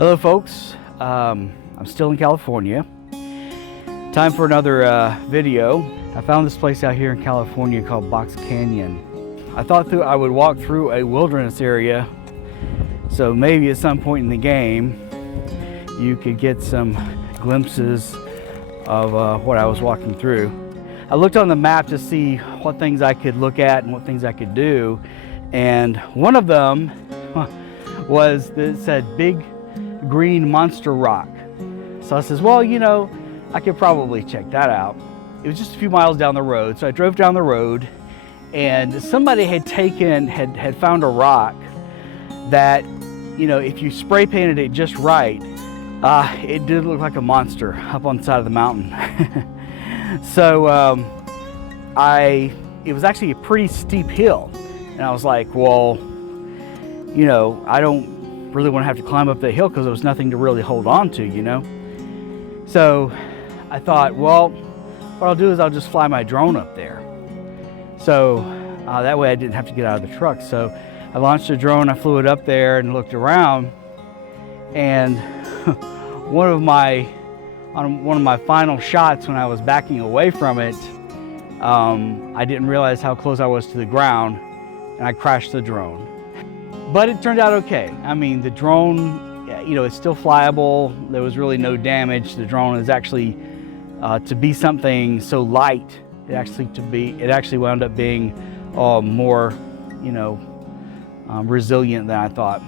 Hello folks, I'm still in California. Time for another video. I found this place out here in California called Box Canyon. I thought I would walk through a wilderness area, so maybe at some point in the game you could get some glimpses of what I was walking through. I looked on the map to see what things I could look at and what things I could do, and one of them was that it said Big Green Monster Rock. So I says, well, you know, I could probably check that out. It was just a few miles down the road, so I drove down the road, and somebody had found a rock that, you know, if you spray painted it just right, it did look like a monster up on the side of the mountain. So it was actually a pretty steep hill, and I was like, well, you know, I don't really want to have to climb up the hill because there was nothing to really hold on to, you know. So I thought, well, what I'll do is I'll just fly my drone up there. So that way I didn't have to get out of the truck. So I launched the drone, I flew it up there and looked around, and one of my final shots when I was backing away from it, I didn't realize how close I was to the ground, and I crashed the drone. But it turned out okay. I mean, the drone, you know, it's still flyable. There was really no damage. The drone is actually, to be something so light, it actually wound up being more, you know, resilient than I thought.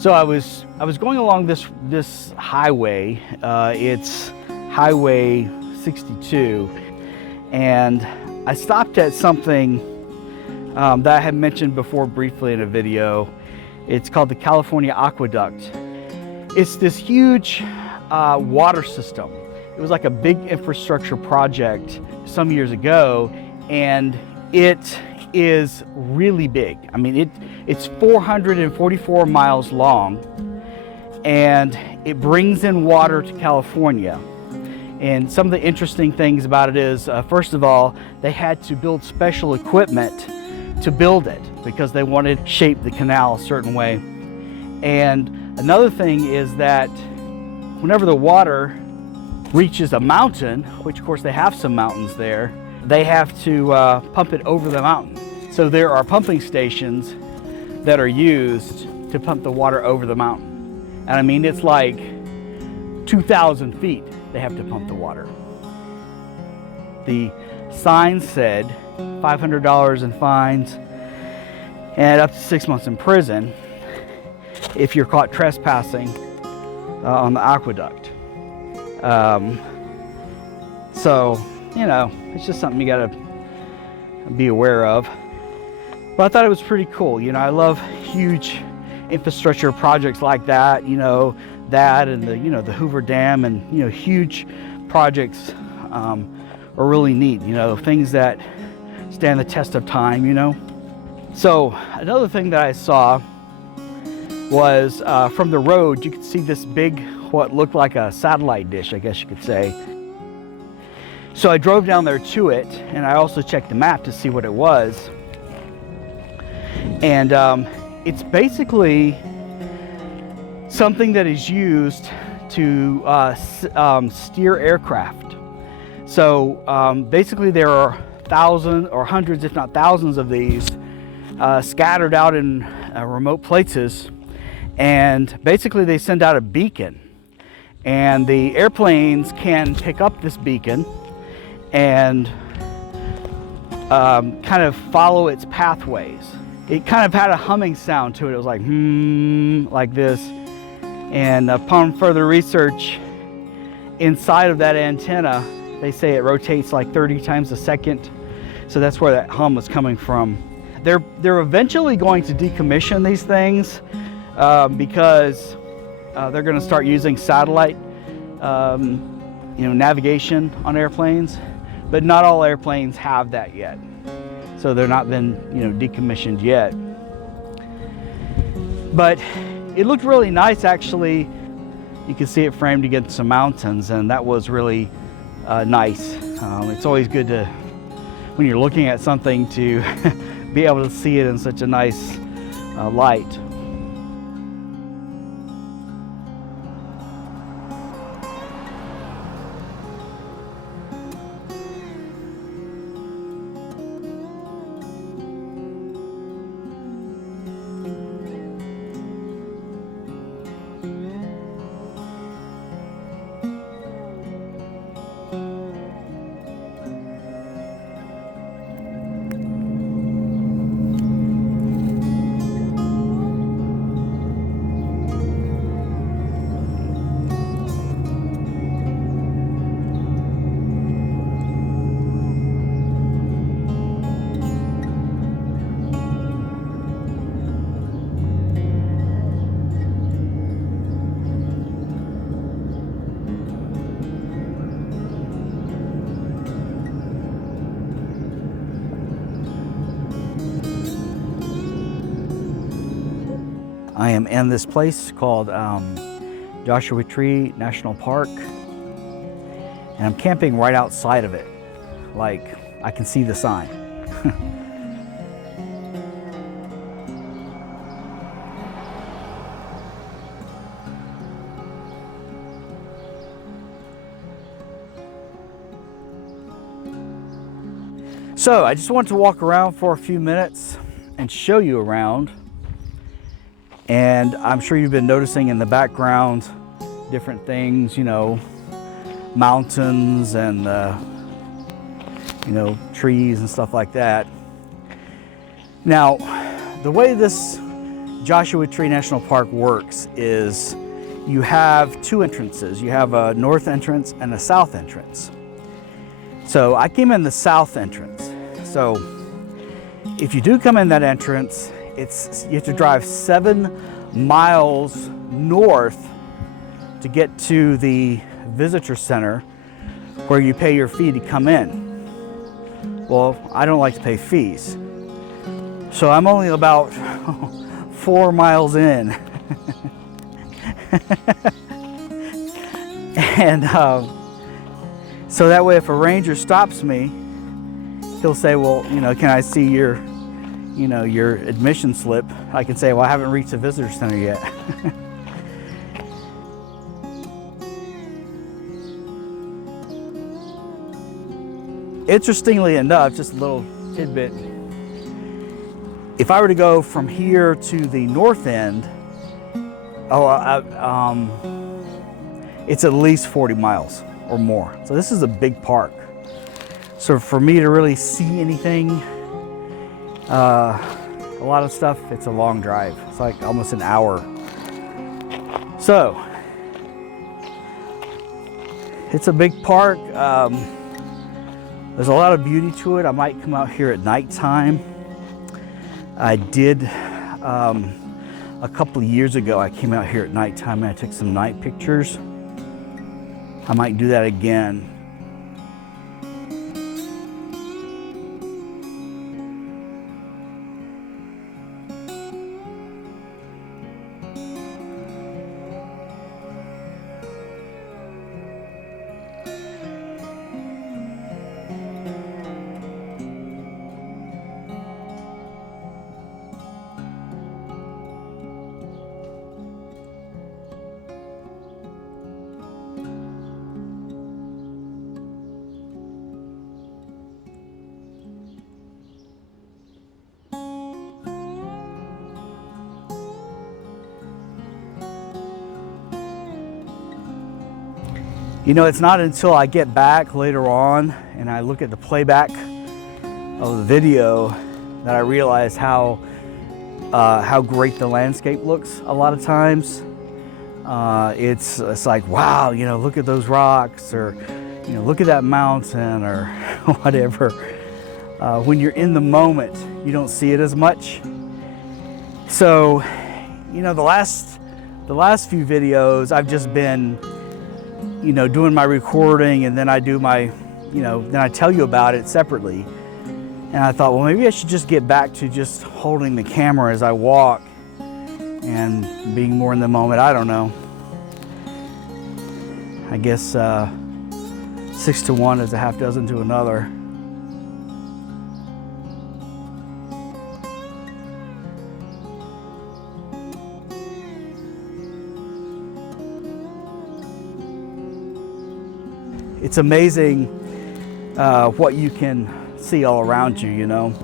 So I was going along this highway. It's Highway 62, and I stopped at something that I had mentioned before briefly in a video. It's called the California Aqueduct. It's this huge water system. It was like a big infrastructure project some years ago, and it is really big. I mean, it's 444 miles long, and it brings in water to California. And some of the interesting things about it is, first of all, they had to build special equipment to build it because they wanted to shape the canal a certain way. And another thing is that whenever the water reaches a mountain, which of course they have some mountains there, they have to pump it over the mountain. So there are pumping stations that are used to pump the water over the mountain. And I mean, it's like 2,000 feet they have to pump the water. The sign said $500 in fines and up to 6 months in prison if you're caught trespassing on the aqueduct. So, you know, it's just something you gotta be aware of. But I thought it was pretty cool. You know, I love huge infrastructure projects like that, you know, that and the Hoover Dam, and, you know, huge projects are really neat, you know, things that stand the test of time, you know. So another thing that I saw was from the road, you could see this big, what looked like a satellite dish, I guess you could say. So I drove down there to it, and I also checked the map to see what it was. And it's basically something that is used to steer aircraft. So basically there are thousands or hundreds, if not thousands of these scattered out in remote places. And basically they send out a beacon, and the airplanes can pick up this beacon and kind of follow its pathways. It kind of had a humming sound to it. It was like, like this. And upon further research, inside of that antenna, they say it rotates like 30 times a second. So that's where that hum was coming from. They're eventually going to decommission these things because they're going to start using satellite navigation on airplanes, but not all airplanes have that yet. So they're not been decommissioned yet. But it looked really nice actually. You can see it framed against some mountains, and that was really nice. It's always good to, when you're looking at something, to be able to see it in such a nice light. I am in this place called Joshua Tree National Park, and I'm camping right outside of it. Like, I can see the sign. So I just wanted to walk around for a few minutes and show you around. And I'm sure you've been noticing in the background different things, mountains and trees and stuff like that. Now, the way this Joshua Tree National Park works is you have two entrances. You have a north entrance and a south entrance. So I came in the south entrance. So if you do come in that entrance, you have to drive 7 miles north to get to the visitor center where you pay your fee to come in. Well, I don't like to pay fees, so I'm only about 4 miles in. And so that way if a ranger stops me, he'll say, well, can I see your admission slip? I can say, well, I haven't reached the visitor center yet. Interestingly enough, just a little tidbit, if I were to go from here to the north end, it's at least 40 miles or more. So this is a big park. So for me to really see anything, a lot of stuff, it's a long drive. It's like almost an hour. So it's a big park. There's a lot of beauty to it. I might come out here at nighttime. I did a couple of years ago. I came out here at nighttime and I took some night pictures. I might do that again. It's not until I get back later on and I look at the playback of the video that I realize how great the landscape looks a lot of times. It's like, wow, you know, look at those rocks, or, you know, look at that mountain, or whatever. When you're in the moment, you don't see it as much. So, you know, the last few videos, I've just been, you know, doing my recording, and then I do my, you know, then I tell you about it separately. And I thought, well, maybe I should just get back to just holding the camera as I walk and being more in the moment. I don't know. I guess 6 to 1 is a half dozen to another. It's amazing what you can see all around you, you know.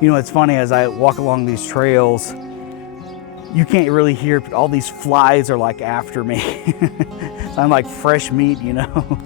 You know, it's funny, as I walk along these trails, you can't really hear, but all these flies are like after me. So I'm like fresh meat, you know.